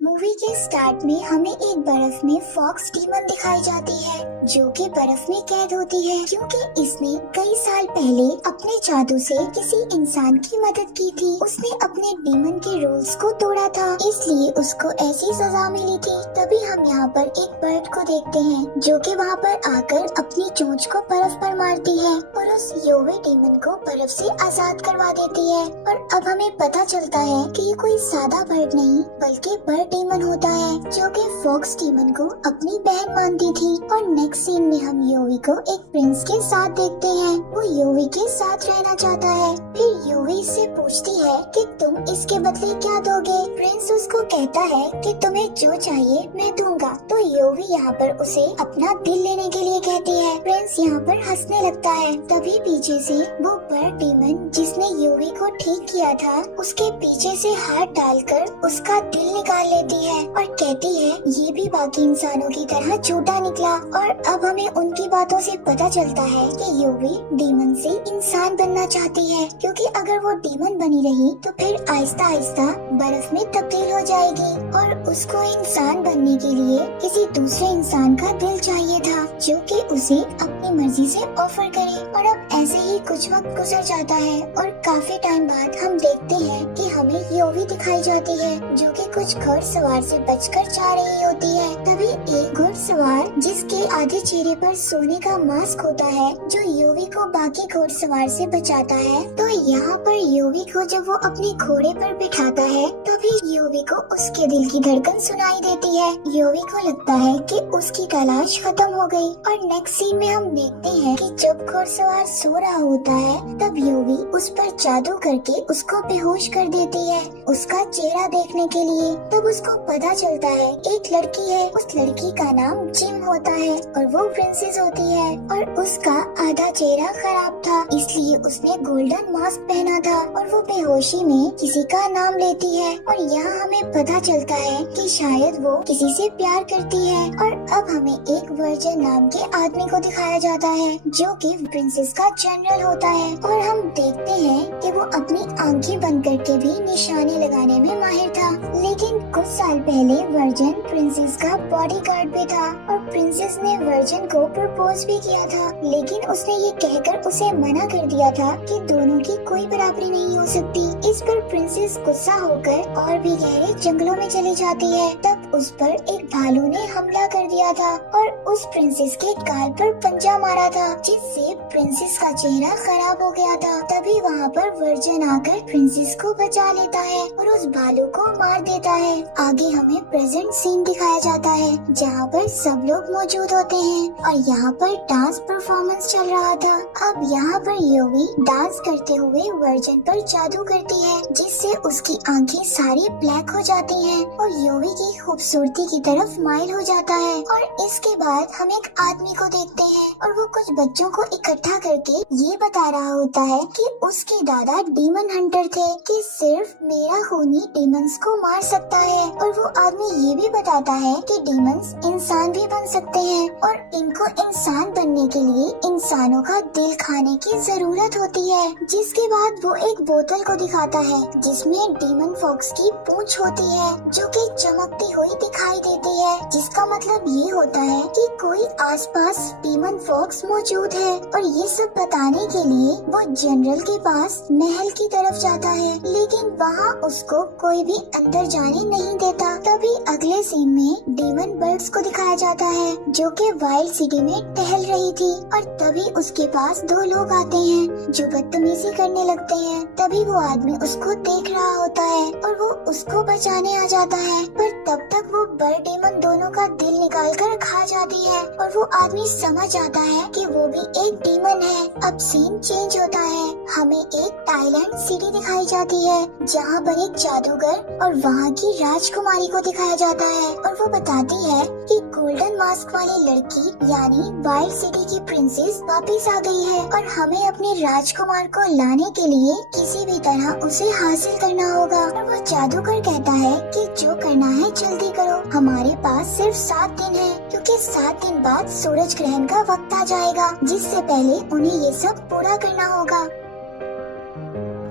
Movie के start में हमें एक बर्फ में फॉक्स डीमन दिखाई जाती है जो कि बर्फ में कैद होती है क्योंकि इसने कई साल पहले अपने जादू से किसी इंसान की मदद की थी। उसने अपने डीमन के रूल्स को तोड़ा था, इसलिए उसको ऐसी सजा मिली थी। तभी हम यहाँ पर एक बर्ड को देखते हैं जो कि वहाँ पर आकर अपनी चोंच को बर्फ पर मारती है और उस योवे डीमन को बर्फ से आजाद करवा देती है। और अब हमें पता चलता है कि ये कोई सादा बर्ड नहीं बल्कि बर्ड डीमन होता है जो कि फॉक्स डीमन को अपनी बहन मानती थी। और नेक्स्ट सीन में हम योवी को एक प्रिंस के साथ देखते हैं। वो योवी के साथ रहना चाहता है। फिर योवी इससे पूछती है कि तुम इसके बदले क्या दोगे। प्रिंस उसको कहता है कि तुम्हें जो चाहिए मैं दूंगा। तो योवी यहाँ पर उसे अपना दिल लेने के लिए कहती है। प्रिंस यहाँ पर हंसने लगता है। तभी पीछे से वो बर्ड डीमन जिसने योवी को ठीक किया था उसके पीछे से हाथ डालकर उसका दिल निकाल लेती है और कहती है ये भी बाकी इंसानों की तरह झूठा निकला। और अब हमें उनकी बातों से पता चलता है कि योवी डीमन से इंसान बनना चाहती है क्योंकि अगर वो डीमन बनी रही तो फिर आहिस्ता आहिस्ता बर्फ में तब्दील हो जाएगी और उसको इंसान बनने के लिए किसी दूसरे इंसान का दिल चाहिए था जो कि उसे अपनी मर्जी से ऑफर करे। और अब ऐसे ही कुछ वक्त गुजर जाता है और काफी टाइम बाद हम देखते हैं कि हमें योवी दिखाई जाती है जो कि कुछ घुड़सवार से बचकर जा रही होती है। तभी एक घुड़सवार जिसके आधे चेहरे पर सोने का मास्क होता है जो योवी को बाकी घुड़सवार से बचाता है। तो यहाँ पर योवी को जब वो अपने घोड़े पर बिठाता है तभी योवी को उसके दिल की धड़कन सुनाई देती है। योवी को लगता है कि उसकी तलाश खत्म हो गई। और नेक्स्ट सीन में हम देखते हैं कि जब घुड़सवार सो रहा होता है तब योवी उस पर जादू करके उसको बेहोश कर देती है उसका चेहरा देखने के लिए। तब उसको पता चलता है एक लड़की है, उस लड़की का नाम जिम होता है और वो प्रिंसेस होती है और उसका आधा चेहरा खराब था इसलिए उसने गोल्डन मास्क पहना था और वो बेहोशी में किसी का नाम लेती है। और यहाँ हमें पता चलता है कि शायद वो किसी से प्यार करती है। और अब हमें एक वर्जन नाम के आदमी को दिखाया जाता है जो कि प्रिंसेस का जनरल होता है। और हम देखते हैं कि वो अपनी आंखें बंद करके भी निशाने लगाने में माहिर था। लेकिन कुछ साल पहले वर्जन प्रिंसेस का बॉडीगार्ड भी था और प्रिंसेस ने वर्जन को प्रपोज भी किया था। लेकिन उसने ये कहकर उसे मना कर दिया था कि दोनों की कोई बराबरी नहीं हो सकती। इस पर प्रिंसेस गुस्सा होकर और भी गहरे जंगलों में चली जाती है। तब उस पर एक भालू ने हमला कर दिया था और उस प्रिंसेस के गाल पर पंजा मारा था जिससे प्रिंसेस का चेहरा खराब हो गया था। तभी वहाँ पर वर्जन आकर प्रिंसेस को बचा लेता है और उस भालू को मार देता है। आगे हमें प्रेजेंट सीन दिखाया जाता है जहाँ पर सब लोग मौजूद होते हैं और यहाँ पर डांस परफॉर्मेंस चल रहा था। अब यहाँ पर योवी डांस करते हुए वर्जन पर जादू करती है जिससे उसकी आंखें सारी ब्लैक हो जाती हैं और योवी की खूबसूरती की तरफ माइल हो जाता है। और इसके बाद हम एक आदमी को देखते हैं और वो कुछ बच्चों को इकट्ठा करके ये बता रहा होता है कि उसके दादा डीमन हंटर थे कि सिर्फ मेरा खूनी डीमंस को मार सकता है। और वो आदमी ये भी बताता है कि डीमंस इंसान भी बन सकते हैं और इनको इंसान बनने के लिए इंसानों का दिल खाने की जरूरत होती है। जिसके बाद वो एक बोतल को दिखाता है जिसमें डीमन फॉक्स की पूंछ होती है जो कि चमकती हुई दिखाई देती है जिसका मतलब ये होता है कि कोई आसपास डीमन फॉक्स मौजूद है। और ये सब बताने के लिए वो जनरल के पास महल की तरफ जाता है लेकिन वहाँ उसको कोई भी अंदर जाने नहीं देता। तभी अगले सीन में डीमन बर्ड्स को दिखाया जाता है जो कि वाइल्ड सिटी में टहल रही थी और तभी उसके पास दो लोग आते हैं जो बदतमीजी करने लगते हैं। तभी वो आदमी उसको देख रहा होता है और वो उसको बचाने आ जाता है पर तब तक वो बर्ड डीमन दोनों का दिल निकाल कर खा जाती है और वो आदमी समझ आता है कि वो भी एक डीमन है। अब सीन चेंज होता है, हमें एक थाईलैंड सिटी दिखाई जाती है जहाँ पर एक जादूगर और वहाँ की राजकुमारी को दिखाया जाता है और वो बताती है कि गोल्डन मास्क वाली लड़की यानी वाइल्ड सिटी की प्रिंसेस वापस आ गई है और हमें अपने राजकुमार को लाने के लिए किसी भी तरह उसे हासिल करना होगा। और वो जादूगर कहता है कि जो करना है जल्दी करो, हमारे पास सिर्फ 7 दिन है क्योंकि 7 दिन बाद सूरज ग्रहण का वक्त आ जाएगा जिससे पहले उन्हें ये सब पूरा करना होगा।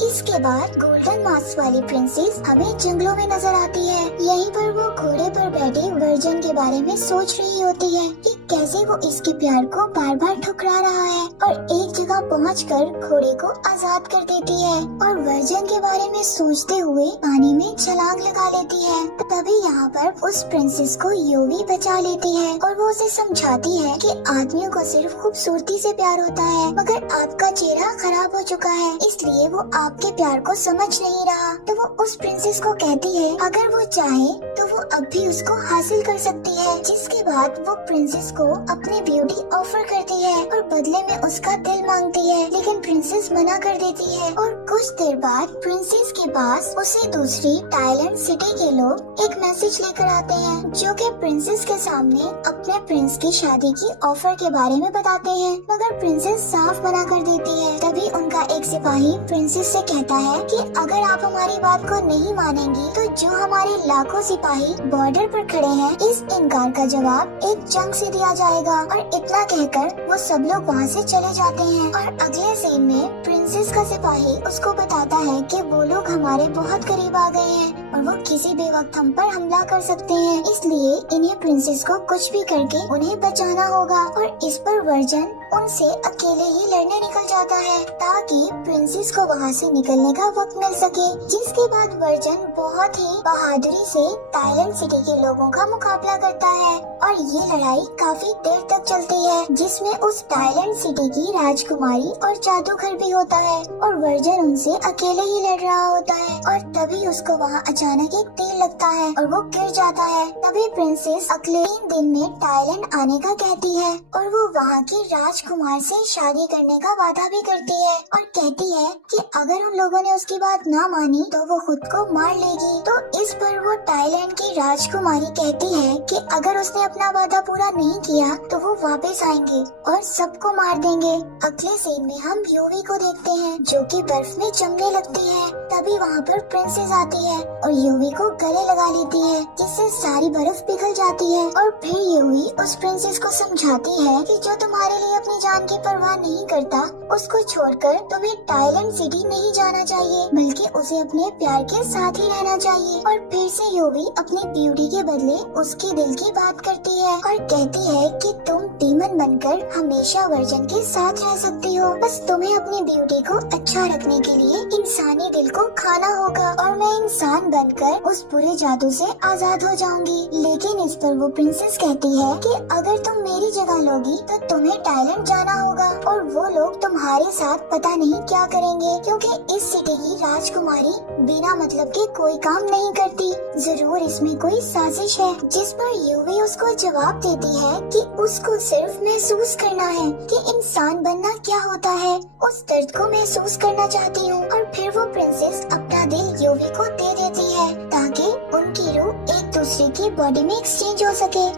इस इसके बाद गोल्डन मास्क वाली प्रिंसेस हमें जंगलों में नजर आती है। यहीं पर वो घोड़े पर बैठे वर्जन के बारे में सोच रही होती है कि कैसे वो इसके प्यार को बार बार ठुकरा रहा है, और एक जगह पहुंचकर घोड़े को आजाद कर देती है और वर्जन के बारे में सोचते हुए पानी में छलांग लगा लेती है। तभी यहाँ पर उस प्रिंसेस को यूवी बचा लेती है और वो उसे समझाती है कि आदमियों को सिर्फ खूबसूरती से प्यार होता है, मगर आपका चेहरा खराब हो चुका है, इसलिए वो आपके प्यार को समझ नहीं रहा। तो वो उस प्रिंसेस को कहती है अगर वो चाहे तो वो अब भी उसको हासिल कर सकती है। जिसके बाद वो प्रिंसेस को अपनी ब्यूटी ऑफर करती है और बदले में उसका दिल मांगती है, लेकिन प्रिंसेस मना कर देती है। और कुछ देर बाद प्रिंसेस के पास उसे दूसरी टाइलैंड सिटी के लोग एक मैसेज लेकर आते हैं, जो कि प्रिंसेस के सामने अपने प्रिंस की शादी की ऑफर के बारे में बताते हैं, मगर प्रिंसेस साफ मना कर देती है। तभी उनका एक सिपाही प्रिंसेस से कहता है कि अगर आप हमारी बात को नहीं मानेंगी तो जो हमारे लाखों सिपाही बॉर्डर पर खड़े हैं, इस इनकार का जवाब एक जंग से दिया जाएगा। और इतना कहकर वो सब लोग वहाँ से चले जाते हैं। और अगले सीन में प्रिंसेस का सिपाही उसको बताता है कि वो लोग हमारे बहुत करीब आ गए हैं और वो किसी भी वक्त हम पर हमला कर सकते हैं, इसलिए इन्हें प्रिंसेस को कुछ भी करके उन्हें बचाना होगा। और इस पर वर्जन उनसे अकेले ही लड़ने निकल जाता है ताकि प्रिंसेस को वहाँ से निकलने का वक्त मिल सके। जिसके बाद वर्जन बहुत ही बहादुरी से टाइलैंड सिटी के लोगों का मुकाबला करता है और ये लड़ाई काफी देर तक चलती है, जिसमें उस टाइलैंड सिटी की राजकुमारी और जादूगर भी होता है और वर्जन उनसे अकेले ही लड़ रहा होता है। और तभी उसको वहाँ अचानक एक तीर लगता है और वो गिर जाता है। तभी प्रिंसेस अगले 3 दिन में टाइलैंड आने का कहती है और वो वहाँ की राजकुमार से शादी करने का वादा भी करती है और कहती है कि अगर उन लोगों ने उसकी बात ना मानी तो वो खुद को मार लेगी। तो इस पर वो टाइलैंड की राजकुमारी कहती है कि अगर उसने अपना वादा पूरा नहीं किया तो वो वापस आएंगे और सबको मार देंगे। अगले सीन में हम यूवी को देखते हैं जो कि बर्फ में जमने लगती है। तभी वहाँ पर प्रिंसेस आती है और यूवी को गले लगा लेती है, जिससे सारी बर्फ पिघल जाती है। और फिर यूवी उस प्रिंसेस को समझाती है कि जो तुम्हारे लिए अपनी जान की परवाह नहीं करता उसको छोड़कर तुम्हें टाइलैंड सिटी नहीं जाना चाहिए, बल्कि उसे अपने प्यार के साथ ही रहना चाहिए। और फिर से यूवी अपनी ब्यूटी के बदले उसके दिल की बात करती है और कहती है कि तुम डीमन बनकर हमेशा वर्जन के साथ रह सकती हो, बस तुम्हें अपनी ब्यूटी को अच्छा रखने के लिए इंसानी दिल को खाना होगा और मैं इंसान बनकर उस बुरे जादू से आजाद हो जाऊंगी। लेकिन इस पर वो प्रिंसेस कहती है कि अगर तुम मेरी जगह लोगी तो तुम्हें टाइलैंड जाना होगा और वो लोग तुम्हारे साथ पता नहीं क्या करेंगे, क्योंकि इस सिटी की राजकुमारी बिना मतलब के कोई काम नहीं करती, जरूर इसमें कोई साजिश है। जिस पर यूवी उसको जवाब देती है कि उसको सिर्फ महसूस करना है कि इंसान बनना क्या होता है, उस दर्द को महसूस करना चाहती हूँ। और फिर वो प्रिंसेस अपना दिल यूवी को दे देती है ताकि उनकी रूह एक दूसरे की बॉडी में एक्सचेंज हो सके।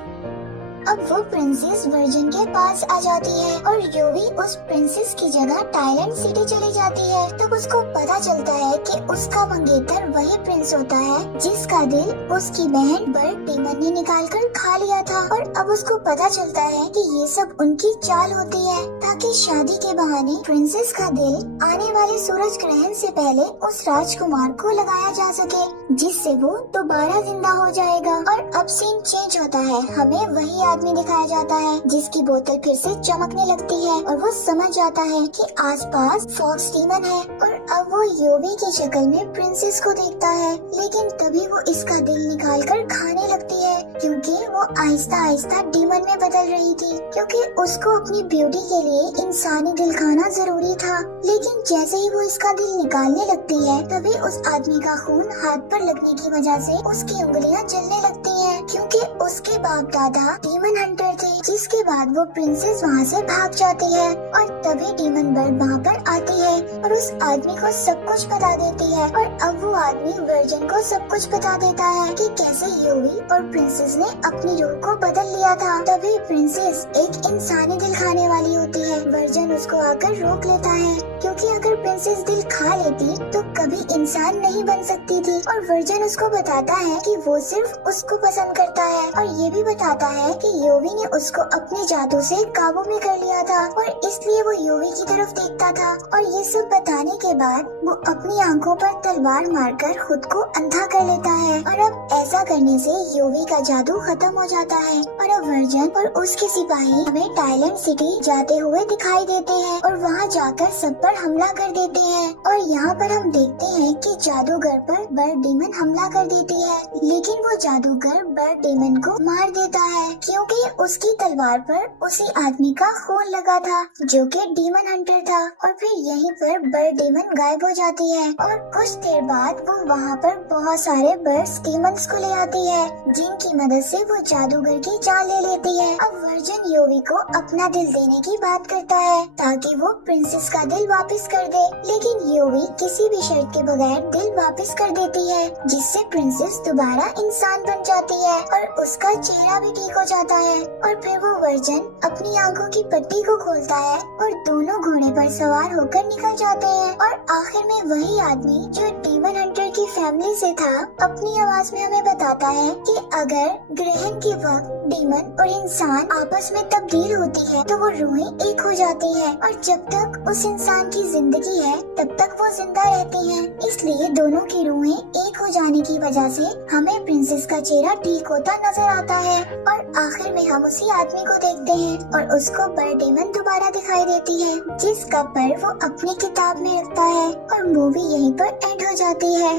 अब वो प्रिंसेस वर्जन के पास आ जाती है और यूवी उस प्रिंसेस की जगह टाइलैंड सिटी चली जाती है। तब उसको पता चलता है कि उसका मंगेतर वही प्रिंस होता है जिसका दिल उसकी बहन बर्ड डीमन ने निकाल कर खा लिया था। और अब उसको पता चलता है कि ये सब उनकी चाल होती है ताकि शादी के बहाने प्रिंसेस का दिल आने वाले सूरज ग्रहण से पहले उस राजकुमार को लगाया जा सके, जिससे वो दोबारा जिंदा हो जाएगा। और अब सीन चेंज होता है, हमें वही आदमी दिखाया जाता है जिसकी बोतल फिर से चमकने लगती है और वो समझ जाता है कि आसपास फॉक्स डीमन है। और अब वो यूवी की शक्ल में प्रिंसेस को देखता है, लेकिन तभी वो इसका दिल निकाल कर खाने लगती है क्योंकि वो आहिस्ता आहिस्ता डीमन में बदल रही थी, क्योंकि उसको अपनी ब्यूटी के लिए इंसानी दिल खाना जरूरी था। लेकिन जैसे ही वो इसका दिल निकालने लगती है तभी उस आदमी का खून हाथ पर लगने की वजह से उसकी उंगलियां जलने लगती हैं, क्योंकि उसके बाप दादा डीमन हंटर थे। जिसके बाद वो प्रिंसेस वहाँ से भाग जाती है और तभी डीमन बर्ड वहाँ पर आती है और उस आदमी को सब कुछ बता देती है। और अब वो आदमी वर्जन को सब कुछ बता देता है कि कैसे यूवी और प्रिंसेस ने अपनी रूह को बदल लिया था। तभी प्रिंसेस एक इंसानी दिल खाने वाली होती है। वर्जन उसको आकर रोक लेता है क्योंकि अगर प्रिंसेस दिल खा लेती तो कभी इंसान नहीं बन सकती थी। और वर्जन उसको बताता है कि वो सिर्फ उसको पसंद करता है और ये भी बताता है कि योवी ने उसको अपने जादू से काबू में कर लिया था और इसलिए वो योवी की तरफ देखता था। और ये सब बताने के बाद वो अपनी आंखों पर तलवार मारकर खुद को अंधा कर लेता है। और अब ऐसा करने से योवी का जादू खत्म हो जाता है और अब वर्जन और उसके सिपाही हमें टाइलैंड सिटी जाते हुए दिखाई देते हैं और वहाँ जाकर सब पर हमला कर देते हैं। और यहाँ पर हम देखते हैं कि जादूगर पर बर्ड डीमन हमला कर देती है, लेकिन वो जादूगर बर्ड डीमन को मार देता है क्योंकि उसकी तलवार पर उसी आदमी का खून लगा था जो कि डीमन हंटर था। और फिर यहीं पर बर्ड डीमन गायब हो जाती है और कुछ देर बाद वो वहाँ पर बहुत सारे बर्ड्स डीमंस को ले आती है जिनकी मदद से वो जादूगर की जान ले लेती है। अब वर्जन योवी को अपना दिल देने की बात करता है ताकि वो प्रिंसेस का दिल वापस कर दे, लेकिन योवी किसी भी शर्त के बगैर दिल वापस कर देती है जिससे प्रिंसेस दोबारा इंसान बन जाती है और उसका चेहरा भी ठीक हो जाता है। और फिर वो वर्जन अपनी आंखों की पट्टी को खोलता है और दोनों घोड़े पर सवार होकर निकल जाते हैं। और आखिर में वही आदमी जो डीमन हंटर की फैमिली से था अपनी आवाज में हमें बताता है कि अगर ग्रहण के वक्त डीमन और इंसान आपस में तब्दील होती है तो वो रूहें एक हो जाती है और जब तक उस इंसान की जिंदगी है तब तक वो जिंदा रहती हैं। इसलिए दोनों की रूहें एक हो जाने की वजह से हमें प्रिंसेस का चेहरा ठीक होता नजर आता है। और आखिर में हम उसी आदमी को देखते हैं और उसको बर्ड डीमन दोबारा दिखाई देती है जिसका पर वो अपनी किताब में रखता है और मूवी यहीं पर एंड हो जाती है।